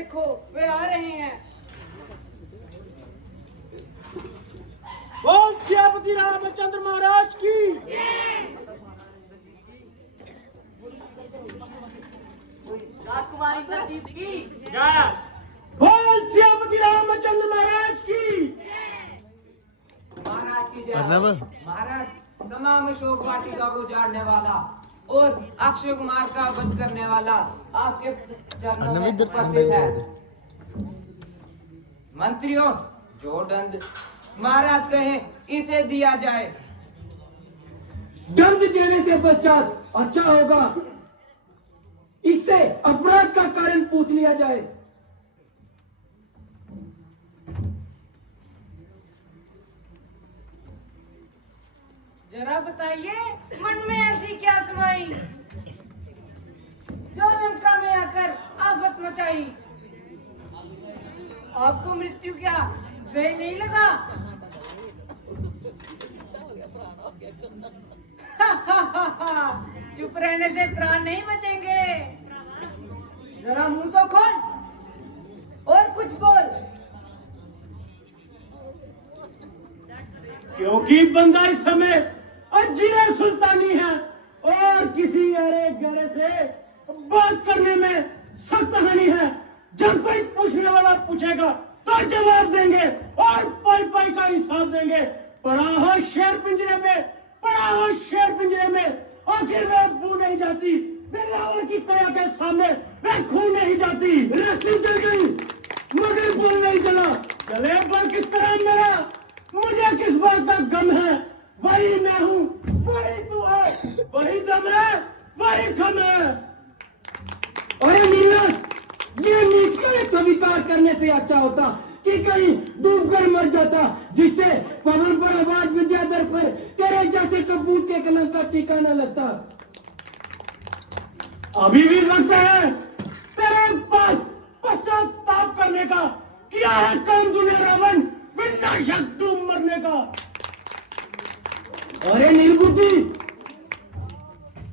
देखो वे आ रहे हैं। बोल सियापति रामचंद्र महाराज की। राजकुमारी तरकीब की। बोल सियापति रामचंद्र महाराज की। महाराज की जय। महाराज तमाम अशोक वाटिका को उजाड़ने वाला और अक्षय कुमार का वध करने वाला आपके चरणों में उपस्थित है। मंत्रियों, जो दंड महाराज कहे इसे दिया जाए। दंड देने से पश्चात अच्छा होगा इससे अपराध का कारण पूछ लिया जाए। जरा बताइए मन में ऐसी क्या समाई जो लंका में आकर आफत मचाई। आपको मृत्यु क्या भय नहीं लगा? चुप रहने से प्राण नहीं बचेंगे। जरा मुंह तो खोल और कुछ बोल। क्योंकि बंदा इस समय अजीरे सुल्तानी है और किसी अरे गहरे से बात करने में सख्त हानि है। जब कोई पूछने वाला पूछेगा तो जवाब देंगे और पाई पाई का हिसाब देंगे। पड़ा हो शेर पिंजरे में, पड़ा हो शेर पिंजरे में, आखिर वे बू नहीं जाती। बिलावर की कया के सामने वे खू नहीं जाती। रस्सी चल गई मगर बोल नहीं चला। चले पर किस तरह मेरा, मुझे किस बात का गम है। वही मैं हूँ, वही तू है, वही दम है, वही खम है। अरे नीलक, ये नीच कर स्वीकार करने से अच्छा होता कि कहीं डूब कर मर जाता, जिससे पवन पर आवाज विद्याधर पर तेरे जैसे कबूत के कलम का टीका न लगता। अभी भी वक्त है तेरे पास पश्चाताप करने का। क्या है काम तूने रावण, विनाशक तू मरने का। अरे निर्बुद्धि,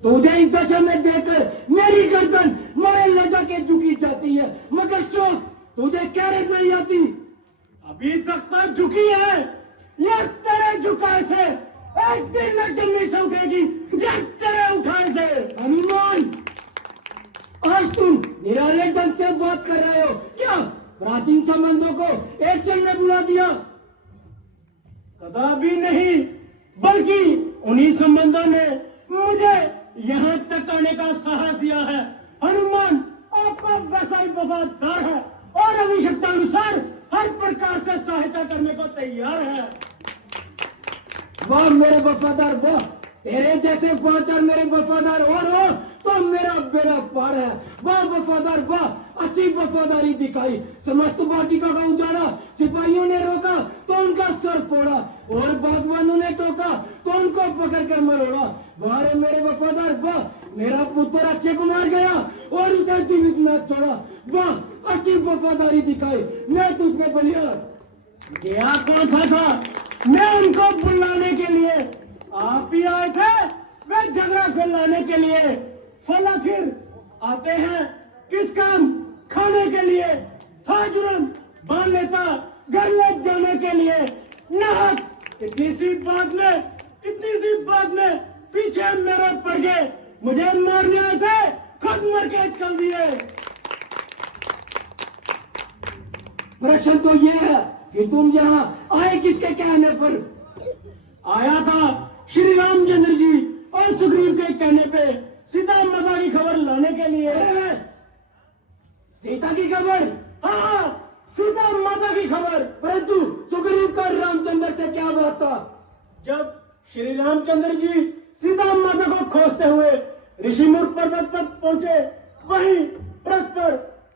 तुझे इस दशा में देखकर मेरी गर्दन मारे लगा के झुकी जाती है, मगर शोक तुझे कैसे नहीं आती। अभी तक तो झुकी है, ये तेरे झुकाए से एक दिन नजर नहीं चमकेगी। ये तेरे उठाए से। हनुमान, आज तुम निराले ढंग से बात कर रहे हो क्या? प्राचीन संबंधों को एक संग में बुला दिया? कदापि नहीं, बल्कि उन्हीं संबंधों ने मुझे यहाँ तक आने का साहस दिया है। हनुमान आपका वैसा ही वफादार है और आवश्यकता अनुसार हर प्रकार से सहायता करने को तैयार है। वाह मेरे वफादार वाह, तेरे जैसे पांच और मेरे वफादार और हो तो मेरा बेड़ा पार है। वाह वफादार वाह, अच्छी वफादारी दिखाई। समस्त वाटिका का उजाड़ा सिपाहियों ने रोका तो उनका सर फोड़ा और बागवानों ने टोका तो उनको पकड़कर मरोड़ा। वाह रे मेरे वफादार वाह, मेरा पुत्र अक्षय कुमार गया और उसे जीवित न छोड़ा। वाह अच्छी वफादारी दिखाई, मैं तुझ में बलिया। गया कौन सा था? मैं उनको बुलाने के लिए, आप ही आए थे वे झगड़ा फैलाने के लिए। फल आखिर आते हैं किस काम? खाने के लिए। था जुर्म बांध लेता घर ले जाने के लिए। नाहक इतनी सी बात में पीछे मेरे पड़ गए। मुझे मारने आए थे, खुद मर के चल दिए। प्रश्न तो ये है कि तुम यहाँ आए किसके कहने पर? आया था श्री रामचंद्र जी और सुग्रीव के कहने पे सीता माता की खबर लाने के लिए। सीता की खबर? हाँ, सीता माता की खबर। परंतु सुग्रीव का रामचंद्र से क्या वास्ता? जब श्री रामचंद्र जी सीता माता को खोजते हुए ऋषिमुख पर्वत पर पहुंचे, वहीं परस्पर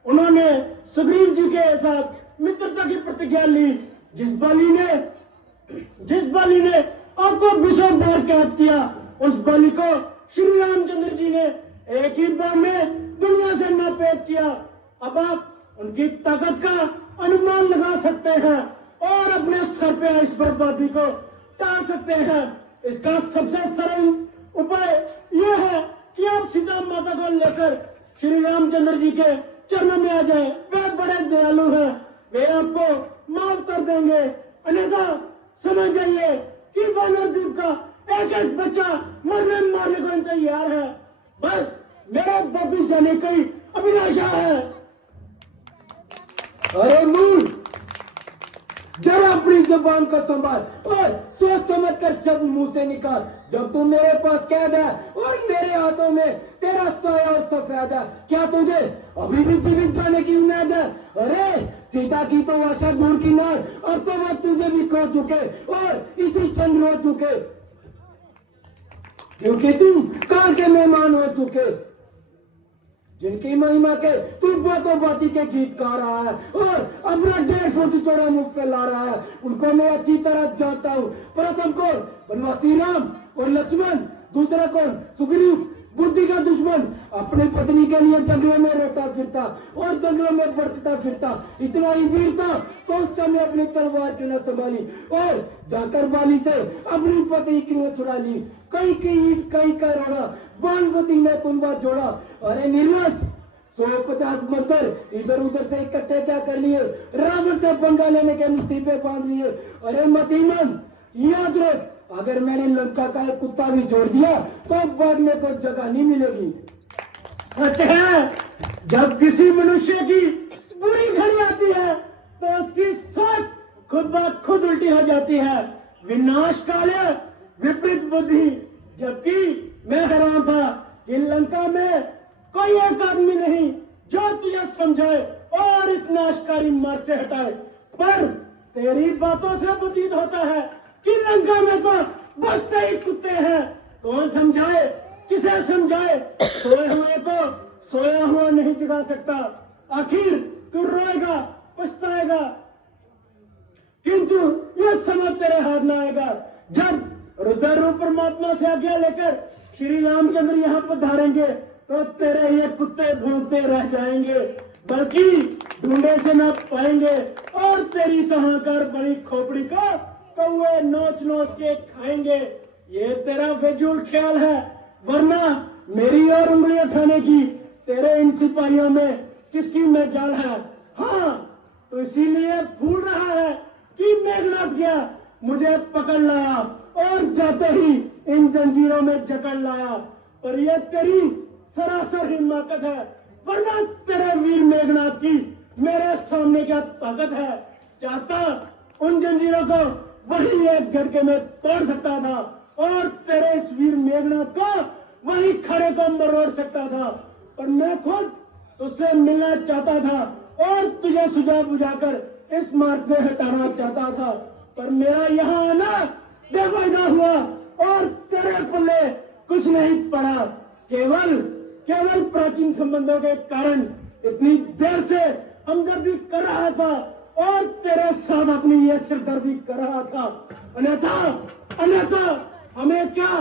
उन्होंने सुग्रीव जी के साथ मित्रता की प्रतिज्ञा ली। जिस बलि ने आपको विषम बार कैद किया, उस बलि को श्री रामचंद्र जी ने एक ही बार में दुनिया से नापेद किया। अब आप उनकी ताकत का अनुमान लगा सकते हैं और अपने सर पे इस बर्बादी को टाल सकते हैं। इसका सबसे सरल उपाय यह है कि आप सीता माता को लेकर श्री रामचंद्र जी के चरणों में आ जाए। वे बड़े दयालु हैं, वे आपको माफ कर देंगे। अन्यथा समझ जाइए कि वानर द्वीप का एक एक बच्चा मारने को तैयार है। बस मेरे वापिस जाने की अभिलाषा है। अरे मूल, जरा अपनी जुबान को संभाल और सोच समझ कर शब्द मुंह से निकाल। जब तू मेरे पास कैद है और मेरे हाथों में तेरा साया और सफेद है, क्या तुझे अभी भी जीवित जाने की उम्मीद है? अरे सीता की तो आशा दूर की नार, अब तो वह तुझे भी खो चुके और इसी संग रो चुके, क्योंकि तुम काल के मेहमान हो चुके, जिनकी महिमा के तू बातों बाती के गीत गा रहा है और अपना 1.5 फुट चौड़ा मुख फैला रहा है। उनको मैं अच्छी तरह जानता हूँ। प्रथम कौन? बनवासी राम और लक्ष्मण। दूसरा कौन? सुग्रीव, बुद्धि का दुश्मन, अपनी पत्नी के लिए जंगलों में रोता फिरता और जंगलों में भटकता फिरता। इतना ही वीर था तो उस समय अपनी तलवार क्यों न संभाली और जाकर बाली से अपनी पत्नी क्यों छुड़ा ली? कई की ईट कई का रोड़ा, बाणवती ने कुंभा जोड़ा। अरे निर्लज, 150 मंत्र इधर उधर से इकट्ठे क्या कर लिए? रावण से पंगा लेने के मुस्तीबे बांध लिए। अरे मतीमन, याद रख, अगर मैंने लंका का एक कुत्ता भी छोड़ दिया तो बाद में तो जगह नहीं मिलेगी। सच है, जब किसी मनुष्य की बुरी घड़ी आती है तो उसकी सोच खुद ब खुद उल्टी हो जाती है। विनाश काले विपरीत बुद्धि। जबकि मैं हैरान था कि लंका में कोई एक आदमी नहीं जो तुझे समझाए और इस नाशकारी मार्ग से हटाए, पर तेरी बातों से प्रतीत होता है कि लंका में तो बसते ही कुत्ते हैं। कौन समझाए, किसे समझाए? सोए हुए को सोया हुआ नहीं जगा सकता। आखिर तू रोएगा, पछताएगा, किंतु यह समय तेरे हाथ में आएगा जब रुद्र रूप परमात्मा से आज्ञा लेकर श्री रामचंद्र यहाँ पर धारेंगे तो तेरे ये कुत्ते भौंकते रह जाएंगे, बल्कि ढूंढे से न पाएंगे और तेरी सहाकार बड़ी खोपड़ी का कौए नोच नोच के खाएंगे। ये तेरा फिजूल ख्याल है, वरना मेरी और उंगली उठाने की तेरे इन सिपाहियों में किसकी मजाल है? हाँ, तो इसीलिए भूल रहा है कि मेघनाथ गया, मुझे पकड़ लाया और जाते ही इन जंजीरों में जकड़ लाया। पर यह तेरी सरासर हिम्मत है, वरना तेरे वीर मेघनाथ की मेरे सामने क्या ताकत है? चाहता उन जंजीरों को वही एक झटके में तोड़ सकता था और तेरे इस वीर मेघनाथ को वही खड़े को मरोड़ सकता था, पर मैं खुद तुझसे मिलना चाहता था और तुझे सुझाव बुझाकर इस मार्ग से हटाना चाहता था, पर मेरा यहाँ आना बेफायदा हुआ और तेरे पल्ले कुछ नहीं पड़ा। केवल प्राचीन संबंधों के कारण इतनी देर से हमदर्दी कर रहा था और तेरे साथ अपनी ये सिरदर्दी कर रहा था। अन्यथा हमें क्या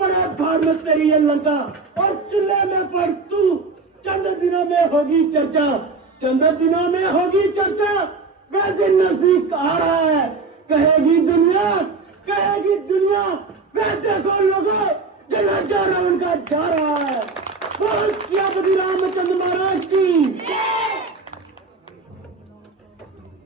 पड़े भाड़ में तेरी ये लंका और चूल्हे में पड़ तू। चंद दिनों में होगी चर्चा, चंद दिनों में होगी चर्चा। वह दिन नजदीक आ रहा है, कहेगी दुनिया वह देखो लोगों, जनाजा रावण का जा रहा है। बोल सियापति रामचंद्र महाराज की।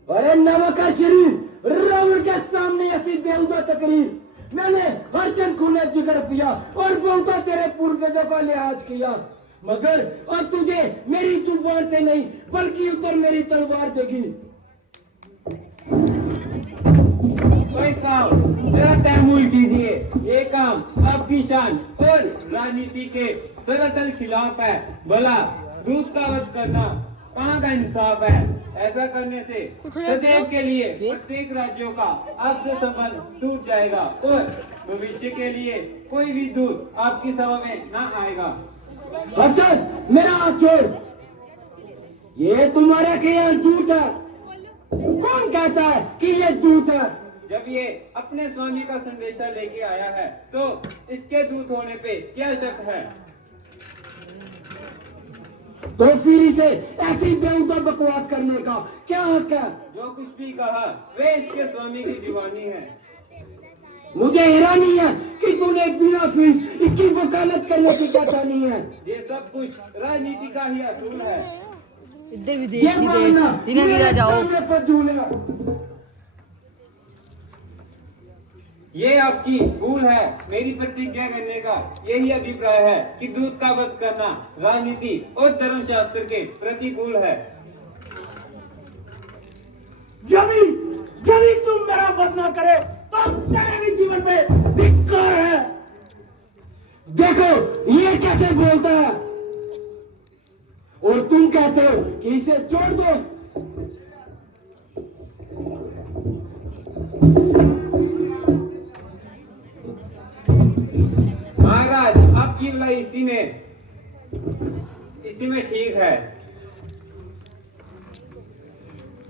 अरे नवाकर शरीर, रावण के सामने ऐसी बेहुदा तकरीर। मैंने हर जन खूने जिगर पिया और बहुता तेरे पूर्वजों का लिहाज किया, मगर अब तुझे मेरी जुबान से नहीं बल्कि उधर मेरी तलवार देगी। कोई साहब जरा तहमुल कीजिए, ये काम आपकी शान और राजनीति के सरासर खिलाफ है। भला दूध का वध करना कहाँ का इंसाफ है? ऐसा करने से सदैव के लिए प्रत्येक राज्यों का आपसे संबंध टूट जाएगा और भविष्य के लिए कोई भी दूध आपकी सभा में ना आएगा। अर्जुन, मेरा हाथ छोड़। ये तुम्हारा ख्याल झूठ है। कौन कहता है कि ये झूठ है? जब ये अपने स्वामी का संदेशा लेके आया है तो इसके दूत होने पे क्या शक है? तो फिर इसे ऐसी बेहुदा बकवास करने का क्या हक है? जो कुछ भी कहा वे इसके स्वामी की दीवानी है। मुझे हैरानी है कि तूने बिना फीस इसकी वकालत करने की क्या ठानी है। ये सब कुछ राजनीति का ही असूल है। इधर भी ये देख सीधे मानना, धीरे धीरे मेरे जाओ। सामने पर झूलेगा। ये आपकी भूल है मेरी प्रतिज्ञा करने का। यही अभिप्राय है कि दूध का वध करना राजनीति और धर्मशास्त्र के प्रतिकूल है। यदि यदि तुम मेरा वध न करे तो तेरे भी जीवन में धिक्कार है। देखो ये कैसे बोलता है, और तुम कहते हो कि इसे छोड़ दो। महाराज आपकी भलाई इसी में ठीक है।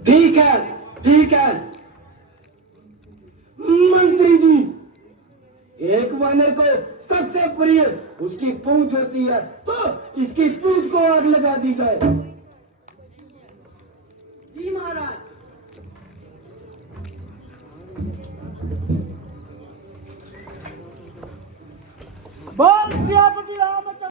ठीक है, ठीक है। मंत्री जी, एक वानर को सबसे प्रिय उसकी पूंछ होती है, तो इसकी पूंछ को आग लगा दी जाए। जी महाराज। बोल सियापति